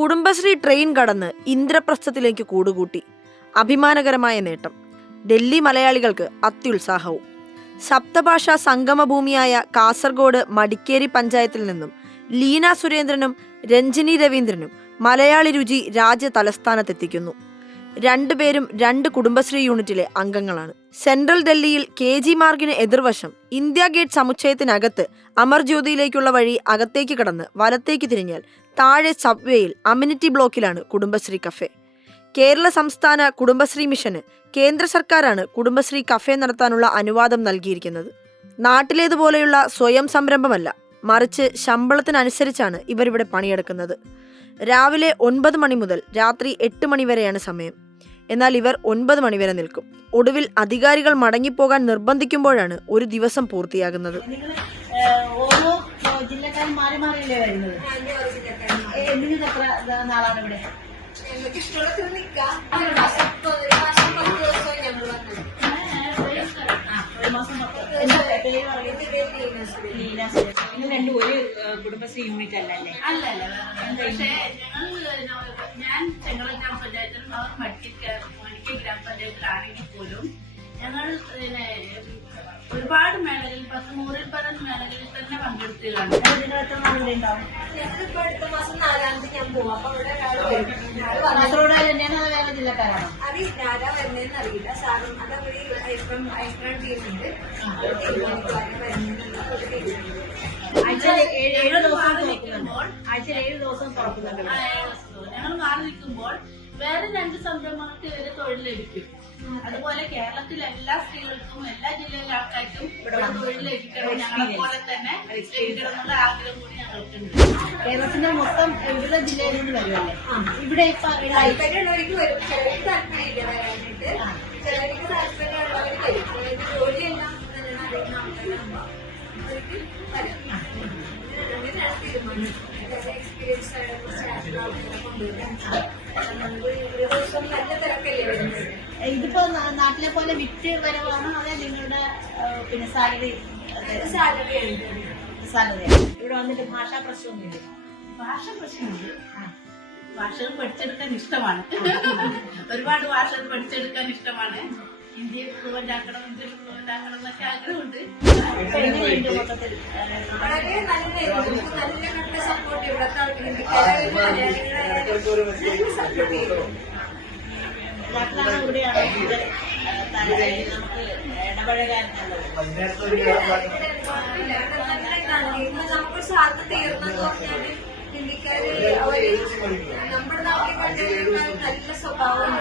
Kudumbashree train കടന്ന് ഇന്ദ്രപ്രസ്ഥത്തിലേക്ക് കൂടുകൂട്ടി. അഭിമാനകരമായ നേട്ടം. ഡൽഹി മലയാളികൾക്ക് അത്യുത്സാഹവും. സപ്തഭാഷാ സംഗമഭൂമിയായ കാസർഗോഡ് മടിക്കേരി പഞ്ചായത്തിൽ നിന്നും ലീന സുരേന്ദ്രനും രഞ്ജിനി രവീന്ദ്രനും മലയാളി രുചി രാജ്യ തലസ്ഥാനത്തെത്തിക്കുന്നു. രണ്ടുപേരും രണ്ട് കുടുംബശ്രീ യൂണിറ്റിലെ അംഗങ്ങളാണ്. സെൻട്രൽ ഡൽഹിയിൽ കെ ജി മാർഗിന് എതിർവശം ഇന്ത്യ ഗേറ്റ് സമുച്ചയത്തിനകത്ത് അമർജ്യോതിയിലേക്കുള്ള വഴി അകത്തേക്ക് കടന്ന് വലത്തേക്ക് തിരിഞ്ഞാൽ താഴെ സബ്വേയിൽ അമ്യൂണിറ്റി ബ്ലോക്കിലാണ് കുടുംബശ്രീ കഫേ. കേരള സംസ്ഥാന കുടുംബശ്രീ മിഷന് കേന്ദ്ര സർക്കാരാണ് കുടുംബശ്രീ കഫേ നടത്താനുള്ള അനുവാദം നൽകിയിരിക്കുന്നത്. നാട്ടിലേതുപോലെയുള്ള സ്വയം സംരംഭമല്ല മറിച്ച് ശമ്പളത്തിനനുസരിച്ചാണ് ഇവരിവിടെ പണിയെടുക്കുന്നത്. രാവിലെ ഒൻപത് മണി മുതൽ രാത്രി എട്ട് മണി വരെയാണ് സമയം. എന്നാൽ ഇവർ ഒൻപത് മണിവരെ നിൽക്കും. ഒടുവിൽ അധികാരികൾ മടങ്ങിപ്പോകാൻ നിർബന്ധിക്കുമ്പോഴാണ് ഒരു ദിവസം പൂർത്തിയാകുന്നത്. ജില്ലക്കാരും മാറി മാറിയല്ലേ വരുന്നത്? നിങ്ങൾ എത്ര നാളാണ് ഇവിടെ? ആ, ഒരു മാസം പത്ത്. രണ്ടും ഒരു കുടുംബശ്രീ യൂണിറ്റ് അല്ലല്ലേ? അല്ലല്ല. പക്ഷേ ഞങ്ങൾ ഒരുപാട് മേളകളിൽ പത്ത് നൂറിൽ പരം മേളകളിൽ തന്നെ പങ്കെടുത്തതാണ് വേറെ ജില്ലക്കാരാണോ? ആഴ്ചയിൽ ഏഴ് ഏഴ് ദിവസം തുറക്കുന്നുണ്ട്. ആഴ്ചയിൽ ഏഴ് ദിവസം തുറക്കുന്നുണ്ട്. ഞങ്ങൾ മാറി നിൽക്കുമ്പോൾ വേറെ രണ്ട് സംരംഭങ്ങൾക്ക് ഇവരെ തൊഴിൽ ലഭിക്കും. അതുപോലെ കേരളത്തിലെ എല്ലാ സ്ത്രീകൾക്കും എല്ലാ ജില്ലയിലെ ആൾക്കാർക്കും ഇവിടെ തൊഴിൽ ലഭിക്കണം ഞങ്ങളെ പോലെ തന്നെ ലഭിക്കണം എന്നുള്ള ആഗ്രഹം കൂടി ഞങ്ങൾക്കുണ്ട്. കേരളത്തിന്റെ മൊത്തം വിവിധ ജില്ലയിൽ നിന്ന് വരുമല്ലേ? ഇവിടെ ഇപ്പൊ താല്പര്യമുള്ളവർക്ക് വരും. ചിലർക്ക് താല്പര്യമില്ല വരാനായിട്ട്. ചിലർക്ക് താല്പര്യമുള്ളവർ വരും. ചിലർക്ക് ജോലിയെല്ലാം നല്ലോണം അറിയുന്ന ആൾക്കാരാകുമ്പോൾ അവർക്ക് വരാം. അങ്ങനെയാണ് തീരുമാനം എക്സ്പീരിയൻസ് ആയ കുറച്ച് ആൾക്കാരെ കൊണ്ടുവരാം നമുക്ക് ഒരു ദിവസം നല്ല തിരക്കല്ലേ വരുന്നത്? ഇതിപ്പോ നാട്ടിലെ പോലെ വിറ്റ് വരവാണോ അതെ നിങ്ങളുടെ പിന്നെ സാലറി സാലറി സാലറി. ഇവിടെ വന്നിട്ട് ഭാഷാ പ്രശ്നമൊന്നുമില്ല. ഭാഷ പ്രശ്നമുണ്ട്. ഭാഷകൾ പഠിച്ചെടുക്കാൻ ഇഷ്ടമാണ്. ഒരുപാട് ഭാഷകൾ പഠിച്ചെടുക്കാൻ ഇഷ്ടമാണ്. ഇന്ത്യയിൽ ഫ്ലുവന്റ് ആക്കണം ഇന്ത്യയിൽ ഫ്ലുവന്റ് ആക്കണം എന്നൊക്കെ ആഗ്രഹമുണ്ട്. വളരെ നല്ല സപ്പോർട്ട് ഇവിടുത്തെ നല്ല സപ്പോർട്ട് ചെയ്യും നാട്ടിലാണോ ഇവിടെയാണോ നമുക്ക് ഇടപഴകാൻ നമുക്ക് തീർന്നെന്ന് പറഞ്ഞാൽ ഹിന്ദിക്കാര് അവർ നമ്മുടെ നാട്ടിൽ കണ്ടുവരുന്ന നല്ല വരും